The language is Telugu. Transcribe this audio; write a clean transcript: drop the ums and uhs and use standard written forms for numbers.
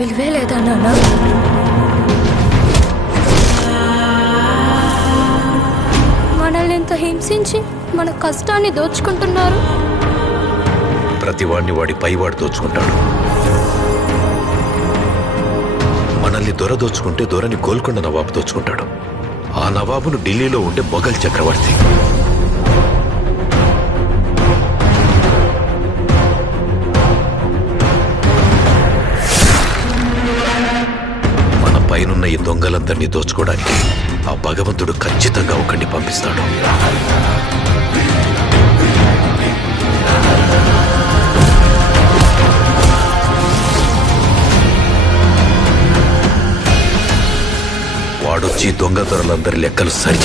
విలువే లేదా నాన్న? మనల్ని ఎంత హింసించి మన కష్టాన్ని దోచుకుంటున్నారు. ప్రతివాడిని వాడి పైవాడు దోచుకుంటాడు. మనల్ని దొర దోచుకుంటే దొరని గోల్కొండ నవాబు దోచుకుంటాడు. ఆ నవాబును ఢిల్లీలో ఉండే మొఘల్ చక్రవర్తి. మన పైనున్న ఈ దొంగలందరినీ దోచుకోవడానికి ఆ భగవంతుడు ఖచ్చితంగా ఒకరిని పంపిస్తాడు. వాడొచ్చి దొంగ దొరలందరి లెక్కలు సరి